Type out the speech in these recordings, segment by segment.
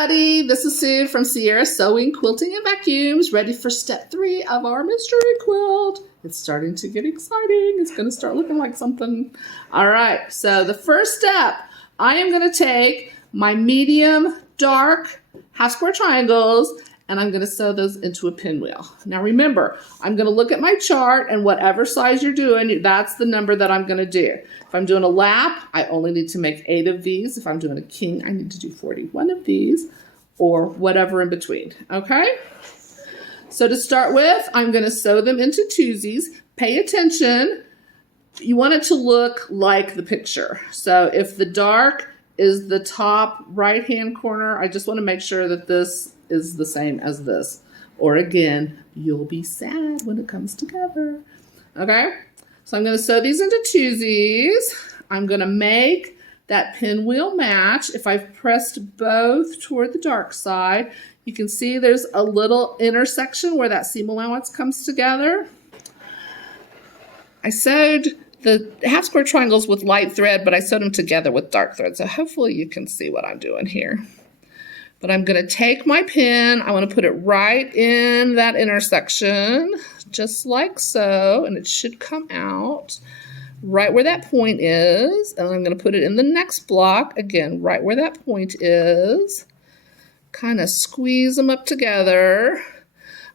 everybody. This is Sue from Sierra Sewing, Quilting, and Vacuums, ready for step 3 of our mystery quilt. It's starting to get exciting. It's going to start looking like something. All right, so the first step, I am going to take my medium dark half square triangles and I'm going to sew those into a pinwheel. Now remember, I'm going to look at my chart and whatever size you're doing, that's the number that I'm going to do. If I'm doing a lap, I only need to make 8 of these. If I'm doing a king, I need to do 41 of these or whatever in between, okay? So to start with, I'm going to sew them into twosies. Pay attention. You want it to look like the picture. So if the dark is the top right-hand corner, I just want to make sure that this is the same as this. Or again, you'll be sad when it comes together. Okay? So I'm going to sew these into twosies. I'm going to make that pinwheel match. If I've pressed both toward the dark side, you can see there's a little intersection where that seam allowance comes together. I sewed the half square triangles with light thread, but I sewed them together with dark thread. So hopefully you can see what I'm doing here. But I'm going to take my pin, I want to put it right in that intersection, just like so, and it should come out right where that point is. And I'm going to put it in the next block, again, right where that point is. Kind of squeeze them up together.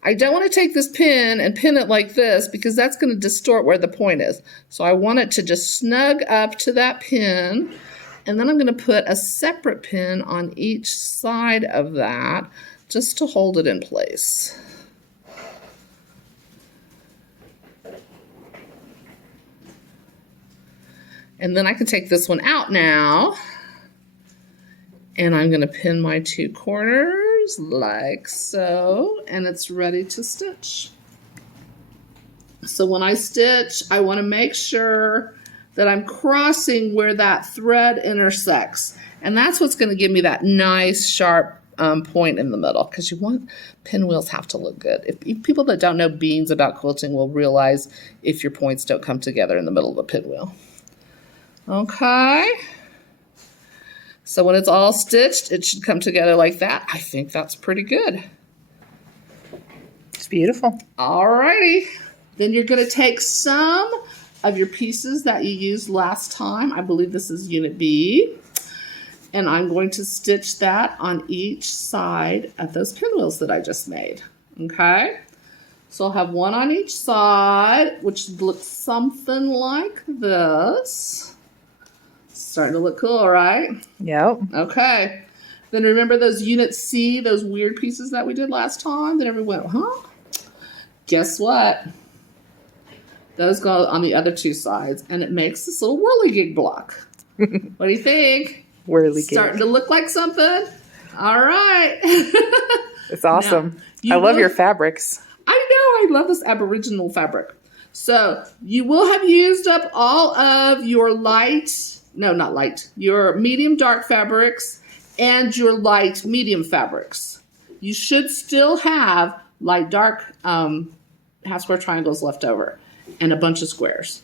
I don't want to take this pin and pin it like this because that's going to distort where the point is. So I want it to just snug up to that pin. And then I'm going to put a separate pin on each side of that just to hold it in place. And then I can take this one out now. And I'm going to pin my 2 corners like so. And it's ready to stitch. So when I stitch, I want to make sure that I'm crossing where that thread intersects. And that's what's going to give me that nice sharp point in the middle, because you want pinwheels have to look good. If people that don't know beans about quilting will realize if your points don't come together in the middle of a pinwheel. Okay. So when it's all stitched, it should come together like that. I think that's pretty good. It's beautiful. All righty. Then you're going to take some of your pieces that you used last time. I believe this is Unit B. And I'm going to stitch that on each side of those pinwheels that I just made. Okay? So I'll have one on each side, which looks something like this. Starting to look cool, right? Yep. Okay. Then remember those Unit C, those weird pieces that we did last time that everyone went, huh? Guess what? Those go on the other 2 sides, and it makes this little whirligig block. What do you think? Whirligig. Starting to look like something? All right. It's awesome. Now, I love your fabrics. I know. I love this Aboriginal fabric. So you will have used up all of your your medium dark fabrics and your light medium fabrics. You should still have light dark half square triangles left over. And a bunch of squares.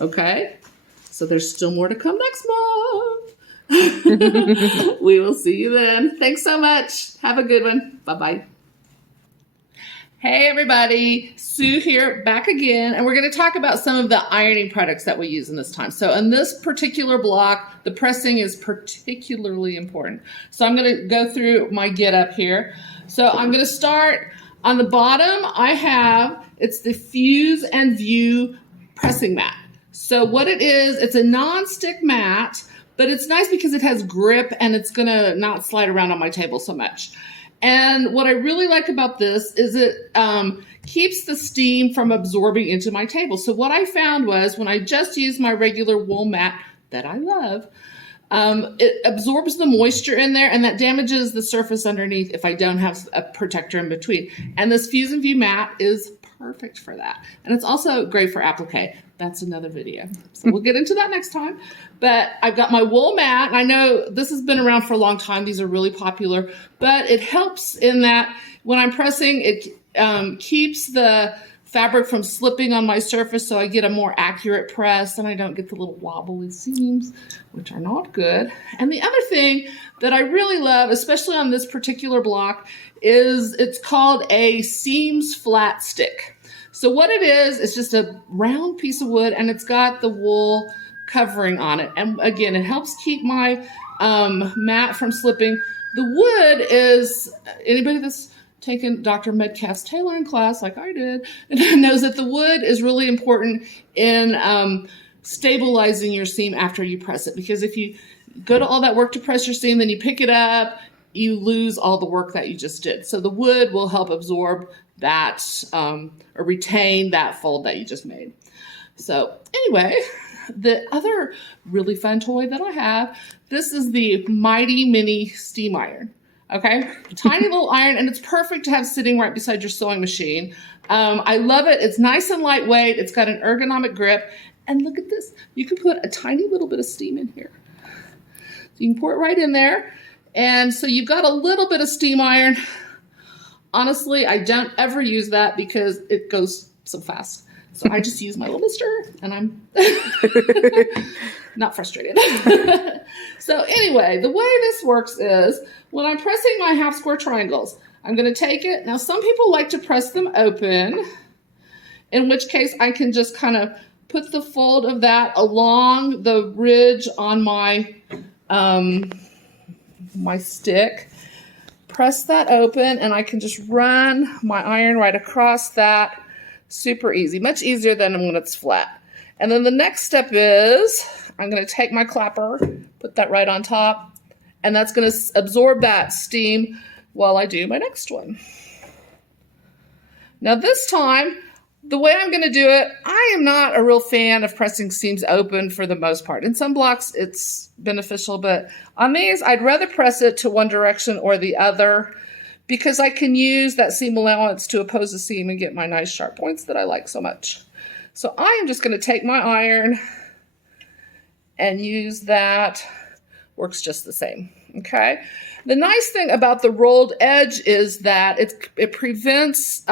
Okay? So there's still more to come next month. We will see you then. Thanks so much. Have a good one. Bye-bye. Hey everybody, Sue here, back again, and we're going to talk about some of the ironing products that we use in this time. So in this particular block, the pressing is particularly important. So I'm going to go through my get up here. So I'm going to start on the bottom. It's the Fuse and View pressing mat. So what it is, it's a non-stick mat, but it's nice because it has grip and it's going to not slide around on my table so much. And what I really like about this is it keeps the steam from absorbing into my table. So what I found was when I just used my regular wool mat that I love, it absorbs the moisture in there and that damages the surface underneath if I don't have a protector in between. And this Fuse and View mat is perfect for that. And it's also great for applique. That's another video. So we'll get into that next time. But I've got my wool mat. I know this has been around for a long time. These are really popular. But it helps in that when I'm pressing, it keeps the fabric from slipping on my surface, so I get a more accurate press and I don't get the little wobbly seams, which are not good. And the other thing that I really love, especially on this particular block, is it's called a seams flat stick. So what it is, it's just a round piece of wood and it's got the wool covering on it. And again, it helps keep my mat from slipping. The wood is, anybody that's taken Dr. Metcalf's tailoring class like I did knows that the wood is really important in stabilizing your seam after you press it. Because if you go to all that work to press your seam, then you pick it up, you lose all the work that you just did. So the wood will help absorb that or retain that fold that you just made. So anyway, the other really fun toy that I have, this is the Mighty Mini Steam Iron. Okay, tiny little iron, and it's perfect to have sitting right beside your sewing machine. I love it. It's nice and lightweight. It's got an ergonomic grip. And look at this. You can put a tiny little bit of steam in here. So you can pour it right in there. And so you've got a little bit of steam iron. Honestly, I don't ever use that because it goes so fast. So I just use my little mister, and I'm not frustrated. So anyway, the way this works is when I'm pressing my half square triangles, I'm going to take it. Now, some people like to press them open, in which case I can just kind of put the fold of that along the ridge on my my stick, press that open, and I can just run my iron right across that. Super easy, much easier than when it's flat. And then the next step is I'm going to take my clapper, put that right on top, and that's going to absorb that steam while I do my next one. Now this time, the way I'm going to do it, I am not a real fan of pressing seams open for the most part. In some blocks, it's beneficial, but on these, I'd rather press it to one direction or the other because I can use that seam allowance to oppose the seam and get my nice sharp points that I like so much. So I am just going to take my iron and use that. Works just the same, okay? The nice thing about the rolled edge is that it prevents,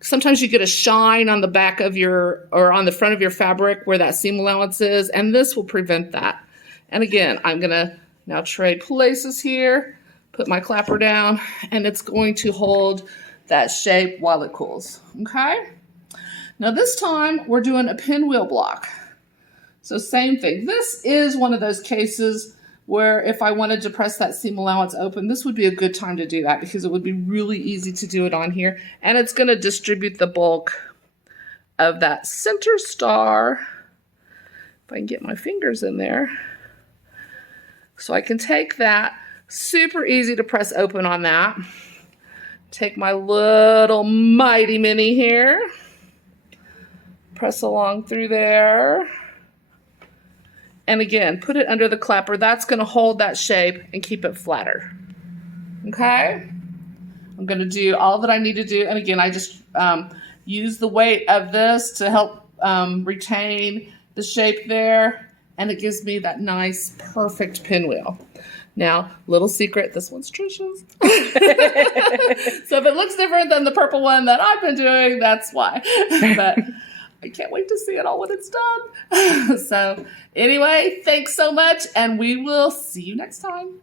sometimes you get a shine on the back of your, or on the front of your fabric where that seam allowance is, and this will prevent that. And again, I'm gonna now trade places here, put my clapper down, and it's going to hold that shape while it cools, okay? Now this time, we're doing a pinwheel block. So same thing. This is one of those cases where if I wanted to press that seam allowance open, this would be a good time to do that because it would be really easy to do it on here. And it's going to distribute the bulk of that center star. If I can get my fingers in there. So I can take that. Super easy to press open on that. Take my little Mighty Mini here. Press along through there. And again, put it under the clapper. That's going to hold that shape and keep it flatter. Okay? I'm going to do all that I need to do. And again, I just use the weight of this to help retain the shape there. And it gives me that nice, perfect pinwheel. Now, little secret, this one's Trisha's. So if it looks different than the purple one that I've been doing, that's why. But I can't wait to see it all when it's done. So anyway, thanks so much, and we will see you next time.